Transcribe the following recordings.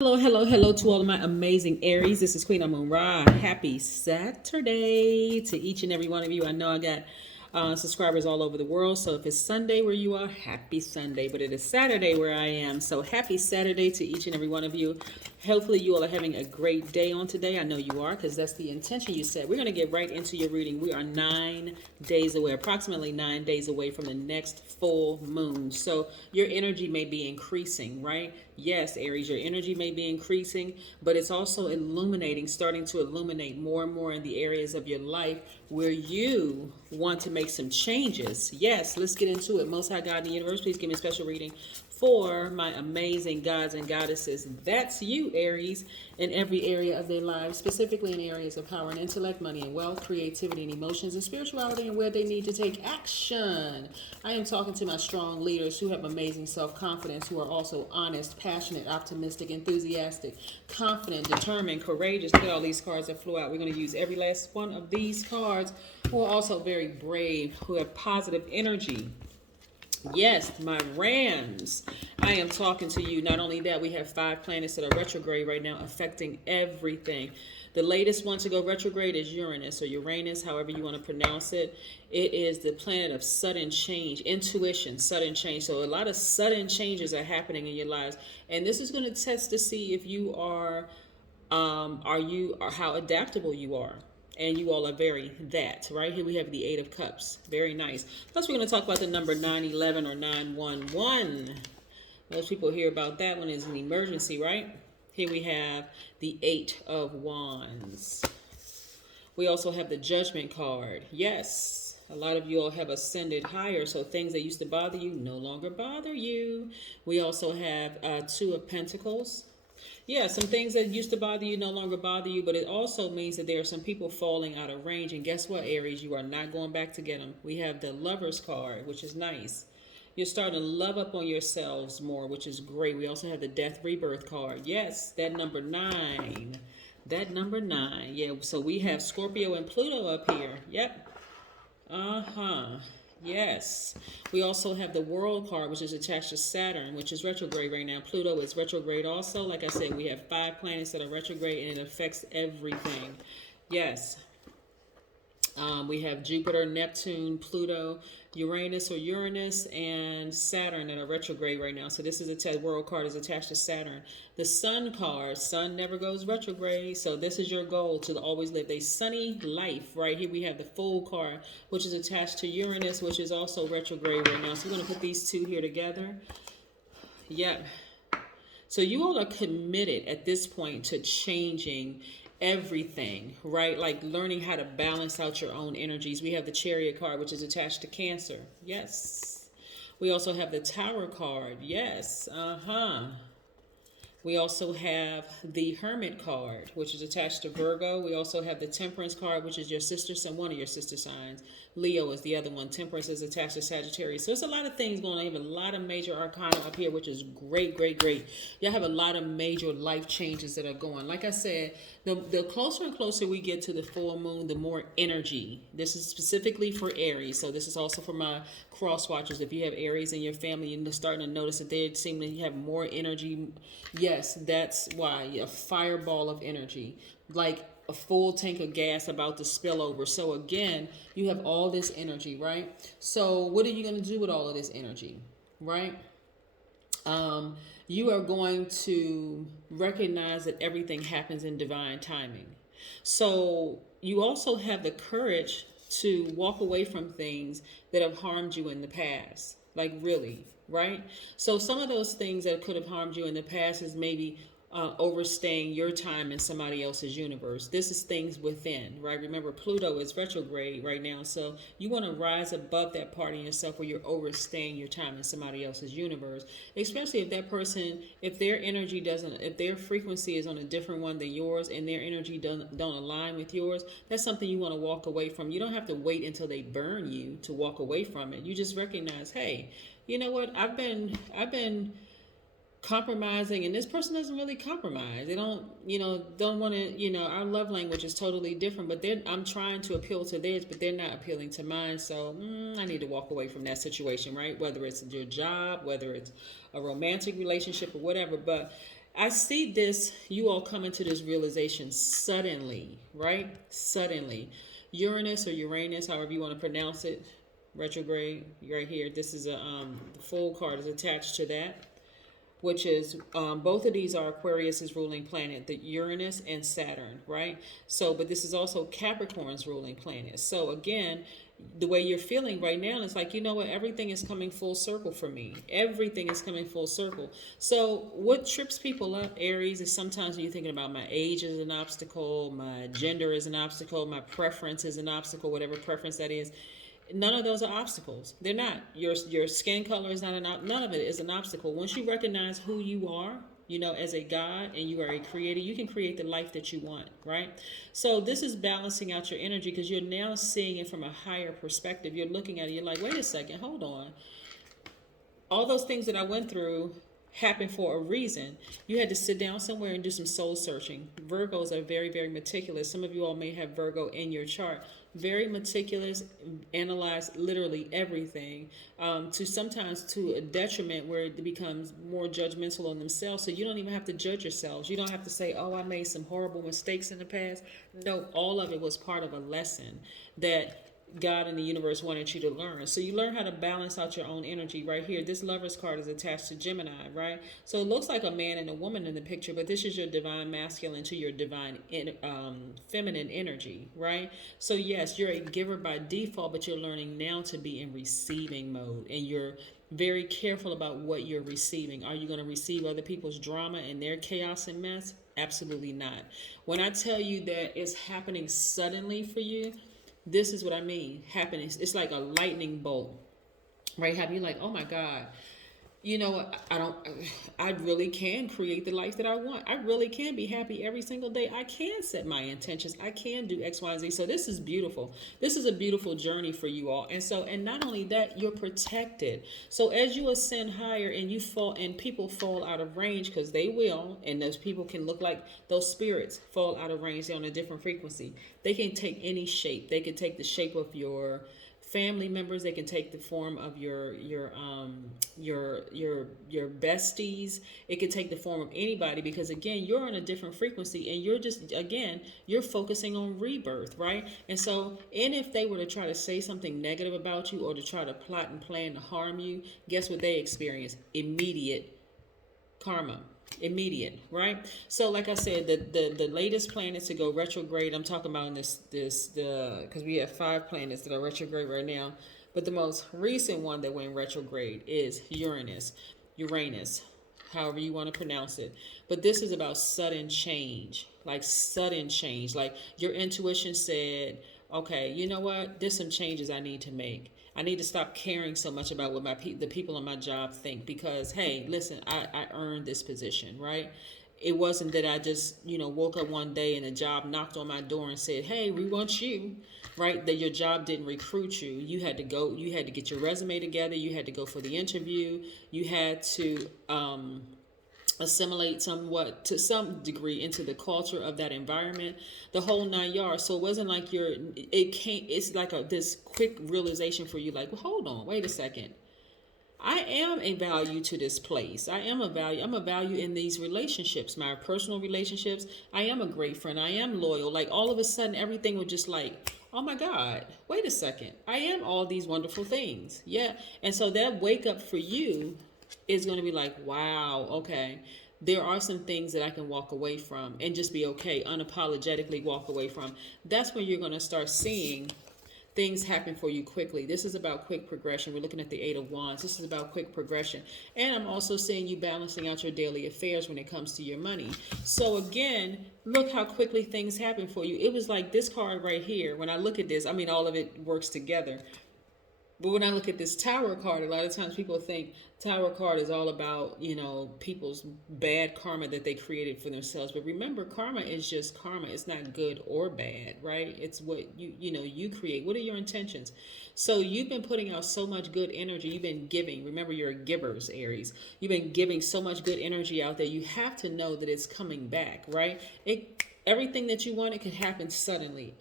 Hello, hello, hello to all of my amazing Aries. This is Queen Amun Ra. Happy Saturday to each and every one of you. I know I got subscribers all over the world. So if it's Sunday where you are, happy Sunday. But it is Saturday where I am. So happy Saturday to each and every one of you. Hopefully you all are having a great day on today. I know you are, because that's the intention you set. We're going to get right into your reading. We are 9 days away, approximately 9 days away from the next full moon. So your energy may be increasing, right? Yes, Aries, your energy may be increasing, but it's also illuminating, starting to illuminate more and more in the areas of your life where you want to make some changes. Yes, let's get into it. Most High God in the universe, please give me a special reading for my amazing gods and goddesses. That's you, Aries, in every area of their lives, specifically in areas of power and intellect, money and wealth, creativity and emotions, and spirituality, and where they need to take action. I am talking to my strong leaders who have amazing self-confidence, who are also honest, passionate, optimistic, enthusiastic, confident, determined, courageous. Look at all these cards that flew out. We're going to use every last one of these cards, who are also very brave, who have positive energy. Yes, my Rams. I am talking to you. Not only that, we have 5 planets that are retrograde right now, affecting everything. The latest one to go retrograde is Uranus, or Uranus, however you want to pronounce it. It is the planet of sudden change, intuition, sudden change. So a lot of sudden changes are happening in your lives, and this is going to test to see if you are how adaptable you are. And you all are very that. Right here we have the 8 of Cups. Very nice. Plus we're going to talk about the number 911 or 911. Most people hear about that one as an emergency, right? Here we have the 8 of Wands. We also have the Judgment card. Yes, a lot of you all have ascended higher, so things that used to bother you no longer bother you. We also have 2 of Pentacles. Yeah, some things that used to bother you no longer bother you, but it also means that there are some people falling out of range. And guess what, Aries? You are not going back to get them. We have the Lovers card, which is nice. You're starting to love up on yourselves more, which is great. We also have the Death Rebirth card. Yes, that number 9. That number 9. Yeah, so we have Scorpio and Pluto up here. Yep. Uh-huh. Yes. We also have the World card, which is attached to Saturn, which is retrograde right now. Pluto is retrograde also. Like I said, we have 5 planets that are retrograde, and it affects everything. Yes. We have Jupiter, Neptune, Pluto, Uranus or Uranus, and Saturn that are retrograde right now. So this is a world card is attached to Saturn. The Sun card, Sun never goes retrograde. So this is your goal, to always live a sunny life. Right here we have the Fool card, which is attached to Uranus, which is also retrograde right now. So we're going to put these two here together. Yep. So you all are committed at this point to changing everything, right? Like learning how to balance out your own energies. We have the Chariot card, which is attached to Cancer. Yes. We also have the Tower card. Yes. We also have the Hermit card, which is attached to Virgo. We also have the Temperance card, which is your sister sign, one of your sister signs. Leo is the other one. Temperance is attached to Sagittarius. So there's a lot of things going on. You have a lot of major arcana up here, which is great, great, great. Y'all have a lot of major life changes that are going. Like I said, the closer and closer we get to the full moon, the more energy. This is specifically for Aries. So this is also for my cross watchers. If you have Aries in your family, you're starting to notice that they seem to have more energy. Yes, that's why. A fireball of energy. Like a full tank of gas about to spill over. So again, you have all this energy, right? So what are you going to do with all of this energy, right? You are going to recognize that everything happens in divine timing. So you also have the courage to walk away from things that have harmed you in the past. Like really, right? So some of those things that could have harmed you in the past is maybe overstaying your time in somebody else's universe. This is things within, right? Remember, Pluto is retrograde right now, so you want to rise above that part of yourself where you're overstaying your time in somebody else's universe, especially if that person, if their energy doesn't, if their frequency is on a different one than yours and their energy don't align with yours. That's something you want to walk away from. You don't have to wait until they burn you to walk away from it. You just recognize, hey, you know what, I've been compromising, and this person doesn't really compromise. They don't want to, our love language is totally different, but I'm trying to appeal to theirs, but they're not appealing to mine. So I need to walk away from that situation, right? Whether it's your job, whether it's a romantic relationship or whatever. But I see this, you all coming to this realization suddenly, right? Suddenly. Uranus or Uranus, however you want to pronounce it, retrograde, right here. This is the full card is attached to that, which is both of these are Aquarius's ruling planet, the Uranus and Saturn, right? So, but this is also Capricorn's ruling planet. So again, the way you're feeling right now is like, you know what, everything is coming full circle for me. Everything is coming full circle. So what trips people up, Aries, is sometimes when you're thinking about my age is an obstacle, my gender is an obstacle, my preference is an obstacle, whatever preference that is. None of those are obstacles. They're not. Your skin color is not none of it is an obstacle. Once you recognize who you are, you know, as a God, and you are a creator, you can create the life that you want, right? So this is balancing out your energy because you're now seeing it from a higher perspective. You're looking at it, you're like, wait a second, hold on. All those things that I went through happened for a reason. You had to sit down somewhere and do some soul searching. Virgos are very, very meticulous. Some of you all may have Virgo in your chart. Very meticulous, analyze literally everything, to sometimes to a detriment where it becomes more judgmental on themselves. So you don't even have to judge yourselves. You don't have to say, oh, I made some horrible mistakes in the past. No, all of it was part of a lesson that God and the universe wanted you to learn. So you learn how to balance out your own energy right here. This Lover's card is attached to Gemini, right? So it looks like a man and a woman in the picture, but this is your divine masculine to your divine feminine energy, right? So yes, you're a giver by default, but you're learning now to be in receiving mode, and you're very careful about what you're receiving. Are you going to receive other people's drama and their chaos and mess? Absolutely not. When I tell you that it's happening suddenly for you, this is what I mean. Happening. It's like a lightning bolt, right? Have you like, oh my God, you know, I really can create the life that I want. I really can be happy every single day. I can set my intentions. I can do X, Y, and Z. So this is beautiful. This is a beautiful journey for you all. And so, and not only that, you're protected. So as you ascend higher and you fall, and people fall out of range, because they will, and those people can look like those spirits fall out of range. They're on a different frequency. They can take any shape. They can take the shape of your family members. They can take the form of your besties. It can take the form of anybody, because again, you're on a different frequency, and you're just, again, you're focusing on rebirth, right? And so, and if they were to try to say something negative about you or to try to plot and plan to harm you, guess what they experience? Immediate karma. Immediate, right? So like I said, the latest planets to go retrograde, I'm talking about in this because we have 5 planets that are retrograde right now, but the most recent one that went retrograde is Uranus, however you want to pronounce it. But this is about sudden change, like your intuition said, okay, you know what, there's some changes I need to make. I need to stop caring so much about what the people on my job think, because, hey, listen, I earned this position, right? It wasn't that I just, woke up one day and a job knocked on my door and said, hey, we want you, right? That your job didn't recruit you. You had to go, you had to get your resume together. You had to go for the interview. You had to, assimilate somewhat to some degree into the culture of that environment, the whole 9 yards. So it wasn't like it's like this quick realization for you, like, well, hold on, wait a second. I am a value to this place. I'm a value in these relationships, my personal relationships. I am a great friend. I am loyal. Like all of a sudden, everything was just like, oh my God, wait a second. I am all these wonderful things. Yeah. And so that wake up for you is going to be like, wow, okay, there are some things that I can walk away from and just be okay, unapologetically walk away from. That's when you're going to start seeing things happen for you quickly. This is about quick progression. We're looking at the 8 of Wands. This is about quick progression. And I'm also seeing you balancing out your daily affairs when it comes to your money. So again, look how quickly things happen for you. It was like this card right here. When I look at this, I mean, all of it works together. But when I look at this Tower card, a lot of times people think Tower card is all about, people's bad karma that they created for themselves. But remember, karma is just karma. It's not good or bad, right? It's what you create. What are your intentions? So you've been putting out so much good energy. You've been giving. Remember, you're givers, Aries. You've been giving so much good energy out there. You have to know that it's coming back, right? Everything that you want, it can happen suddenly.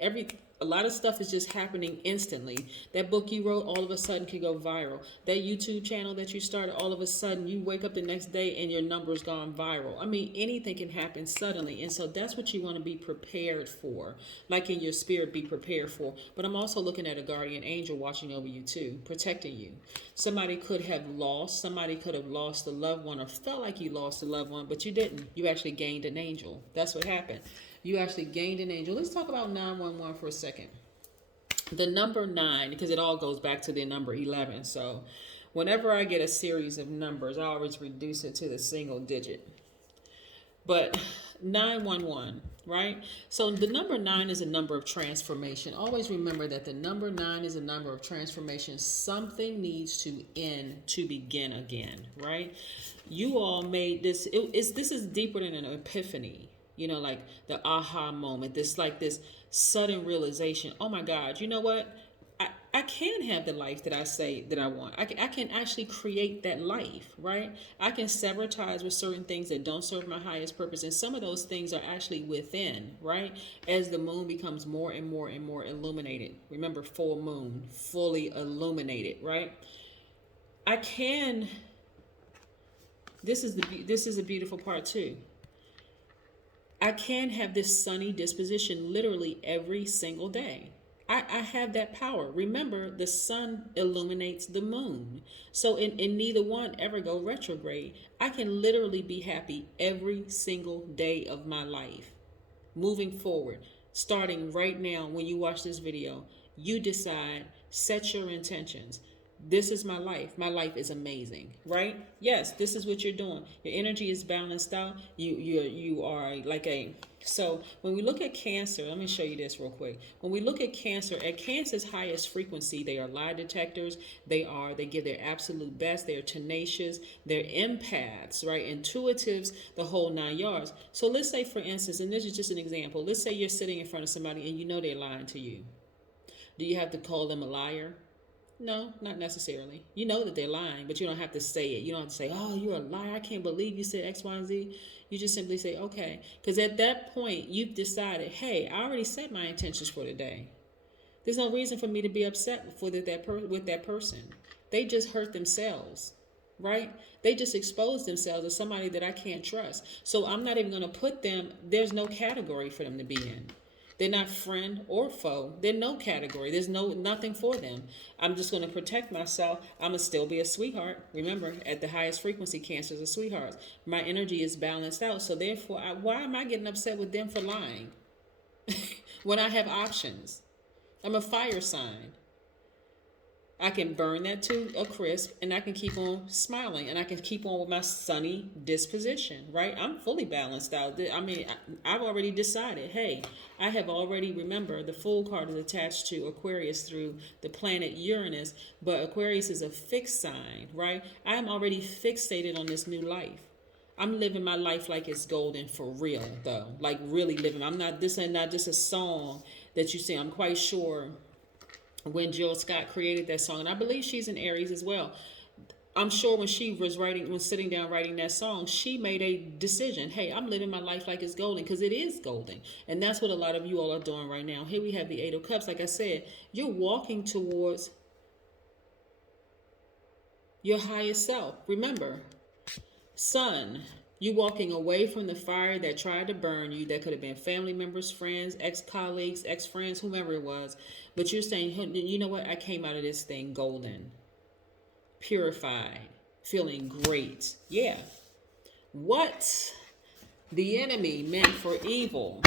A lot of stuff is just happening instantly. That book you wrote all of a sudden could go viral. That YouTube channel that you started, all of a sudden you wake up the next day and your number's gone viral. I mean, anything can happen suddenly. And so that's what you want to be prepared for. Like in your spirit, be prepared for. But I'm also looking at a guardian angel watching over you too, protecting you. Somebody could have lost a loved one or felt like you lost a loved one, but you didn't. You actually gained an angel. That's what happened. You actually gained an angel. Let's talk about 911 for a second. The number 9, because it all goes back to the number 11. So whenever I get a series of numbers, I always reduce it to the single digit. But 911, right? So the number 9 is a number of transformation. Always remember that the number 9 is a number of transformation. Something needs to end to begin again, right? You all made this. This is deeper than an epiphany. You know, like the aha moment, this sudden realization. Oh my God, you know what? I can have the life that I say that I want. I can actually create that life, right? I can sever ties with certain things that don't serve my highest purpose. And some of those things are actually within, right? As the moon becomes more and more and more illuminated. Remember, full moon, fully illuminated, right? This is a beautiful part too. I can have this sunny disposition literally every single day. I have that power. Remember, the sun illuminates the moon. So in neither one ever go retrograde. I can literally be happy every single day of my life. Moving forward, starting right now when you watch this video, you decide, set your intentions. This is my life. My life is amazing, right? Yes, this is what you're doing. Your energy is balanced out. You are like a. So when we look at Cancer, let me show you this real quick. When we look at Cancer's highest frequency, they are lie detectors. They give their absolute best. They're tenacious. They're empaths, right? Intuitives, the whole 9 yards. So let's say, for instance, and this is just an example. Let's say you're sitting in front of somebody and you know they're lying to you. Do you have to call them a liar? No, not necessarily. You know that they're lying, but you don't have to say it. You don't have to say, oh, you're a liar. I can't believe you said X, Y, and Z. You just simply say, okay. Because at that point, you've decided, hey, I already set my intentions for today. There's no reason for me to be upset with that person. They just hurt themselves, right? They just exposed themselves as somebody that I can't trust. So I'm not even going to put them, there's no category for them to be in. They're not friend or foe. They're no category. There's nothing for them. I'm just going to protect myself. I'm going to still be a sweetheart. Remember, at the highest frequency, Cancers are sweethearts. My energy is balanced out. So therefore, why am I getting upset with them for lying when I have options? I'm a fire sign. I can burn that to a crisp and I can keep on smiling and I can keep on with my sunny disposition, right? I'm fully balanced out. I mean, I've already decided, hey, I have already, remember, the Fool card is attached to Aquarius through the planet Uranus, but Aquarius is a fixed sign, right? I am already fixated on this new life. I'm living my life like it's golden for real, though. Like really living. This ain't not just a song that you sing. I'm quite sure when Jill Scott created that song, and I believe she's an Aries as well. I'm sure when she was sitting down writing that song, she made a decision. Hey, I'm living my life like it's golden, because it is golden. And that's what a lot of you all are doing right now. Here we have the 8 of Cups. Like I said, you're walking towards your highest self. Remember, Sun, you walking away from the fire that tried to burn you. That could have been family members, friends, ex-colleagues, ex-friends, whomever it was. But you're saying, you know what? I came out of this thing golden, purified, feeling great. Yeah. What the enemy meant for evil.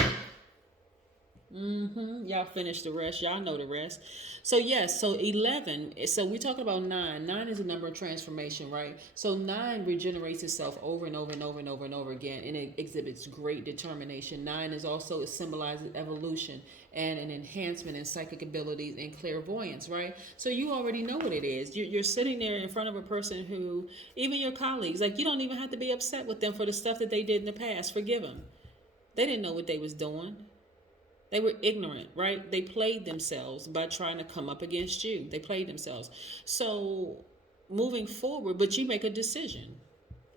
Y'all finish the rest. Y'all know the rest. So yes, so 11. So we're talking about 9. 9 is a number of transformation, right? So 9 regenerates itself over and over and over and over and over again, and it exhibits great determination. 9 is also, it symbolizes evolution and an enhancement in psychic abilities and clairvoyance, right? So you already know what it is. You're sitting there in front of a person who, even your colleagues, like you don't even have to be upset with them for the stuff that they did in the past. Forgive them. They didn't know what they was doing. They were ignorant, right? They played themselves by trying to come up against you. They played themselves. So moving forward, but you make a decision.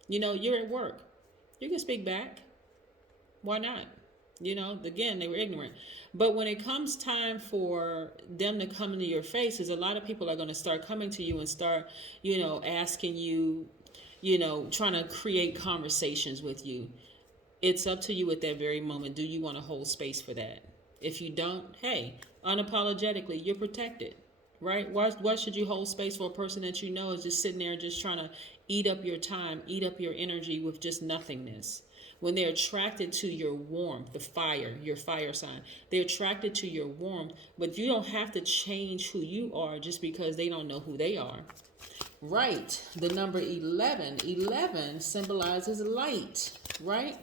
You know, you're at work. You can speak back. Why not? You know, again, they were ignorant. But when it comes time for them to come into your face, is a lot of people are going to start coming to you and start, you know, asking you, you know, trying to create conversations with you. It's up to you at that very moment. Do you want to hold space for that? If you don't, hey, unapologetically, you're protected, right? Why should you hold space for a person that you know is just sitting there just trying to eat up your time, eat up your energy with just nothingness? When they're attracted to your warmth, the fire, your fire sign, they're attracted to your warmth, but you don't have to change who you are just because they don't know who they are. Right, the number 11. 11 symbolizes light, right?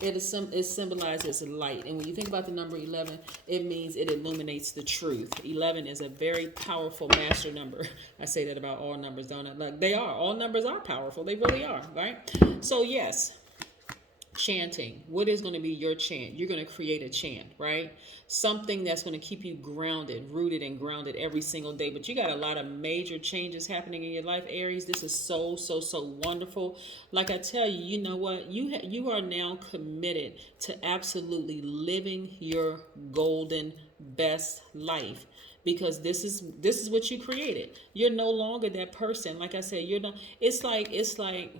It symbolizes light. And when you think about the number 11, it means it illuminates the truth. 11 is a very powerful master number. I say that about all numbers, don't I? Like, they are. All numbers are powerful. They really are, right? So, yes. Chanting. What is going to be your chant? You're going to create a chant, right? Something that's going to keep you grounded, rooted and grounded every single day. But you got a lot of major changes happening in your life, Aries. This is so wonderful. Like I tell you, you know what? You are now committed to absolutely living your golden best life. Because this is what you created. You're no longer that person. Like I said, you're not. It's like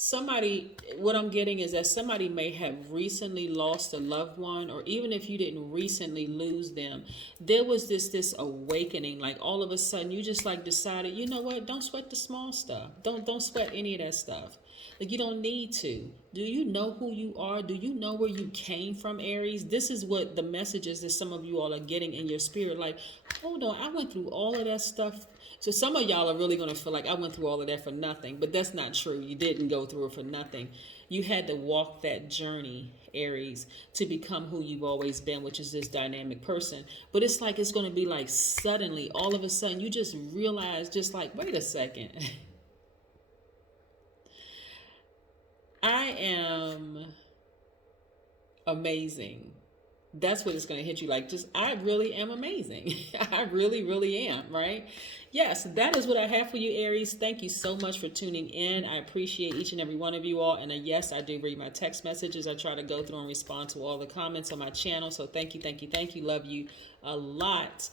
somebody, what I'm getting is that somebody may have recently lost a loved one, or even if you didn't recently lose them, there was this awakening. Like all of a sudden you just like decided, you know what, don't sweat the small stuff. Don't sweat any of that stuff. Like, you don't need to. Do you know who you are? Do you know where you came from, Aries? This is what the messages that some of you all are getting in your spirit. Like, hold on, I went through all of that stuff. So some of y'all are really going to feel like I went through all of that for nothing. But that's not true. You didn't go through it for nothing. You had to walk that journey, Aries, to become who you've always been, which is this dynamic person. But it's like it's going to be like suddenly, all of a sudden, you just realize, just like, wait a second. I am amazing. That's what it's going to hit you like. Just, I really am amazing. I really am, right? Yes, that is what I have for you, Aries. Thank you so much for tuning in. I appreciate each and every one of you all. And yes, I do read my text messages. I try to go through and respond to all the comments on my channel. So thank you. Love you a lot.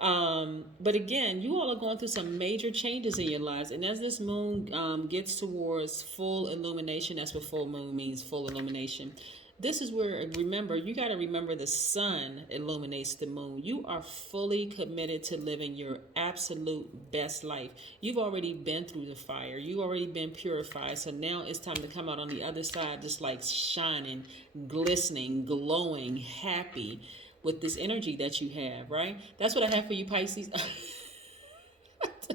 But again, you all are going through some major changes in your lives. And as this moon gets towards full illumination, that's what full moon means, full illumination. This is where, remember, you got to remember the sun illuminates the moon. You are fully committed to living your absolute best life. You've already been through the fire. You've already been purified. So now it's time to come out on the other side, just like shining, glistening, glowing, happy with this energy that you have, right? That's what I have for you, Pisces.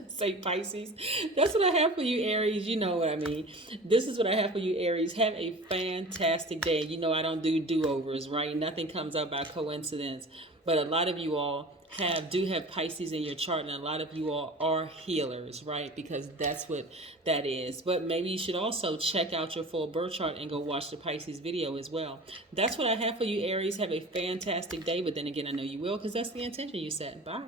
Say Pisces. That's what I have for you, Aries. You know what I mean. This is what I have for you, Aries. Have a fantastic day. You know I don't do do-overs, right? Nothing comes up by coincidence. But a lot of you all do have Pisces in your chart, and a lot of you all are healers, right? Because that's what that is. But maybe you should also check out your full birth chart and go watch the Pisces video as well. That's what I have for you, Aries. Have a fantastic day. But then again, I know you will, because that's the intention you set. Bye.